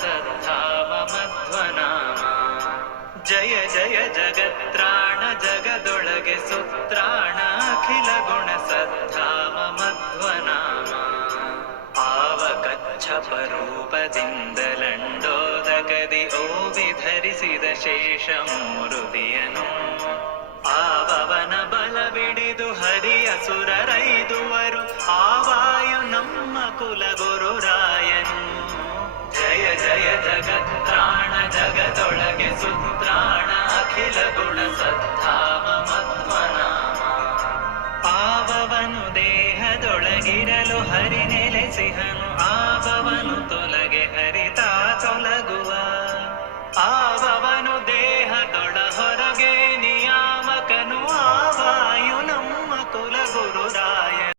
ಸದ್ಧಾಮ ಮಧ್ವನಾಮ. ಜಯ ಜಯ ಜಗತ್ರಾಣ ಜಗದೊಳಗೆ ಸುತ್ರಾಣ ಅಖಿಲ ಗುಣ ಸದ್ಧಾಮ ಮಧ್ವನಾಮ. ಪಾವಕಚ್ಛಪ ರೂಪದಿಂದಲಂಡೋದಕದಿ ಓವಿ ಧರಿಸಿದ ಶೇಷ ಮೂರುತಿಯನು. ಆವವನ ಬಲವಿಡಿದು ಹರಿಯ ಸುರರೈದುವರು ಆವಾಯು ನಮ್ಮ ಕುಲಗುರು ರಾಯನು. ಜಯ ಜಯ ಜಗತ್ರಾಣ ಜಗದೊಳಗೆ ಸುತ್ರಾಣ ಅಖಿಲ ಗುಣ ಸದ್ಧಾಮ ಮಧ್ವನಾಮ. ಆವವನು ದೇಹದೊಳಗಿರಲು ಹರಿ ನೆಲೆಸಿಹನು ಆವವನು ತೊಲಗಿ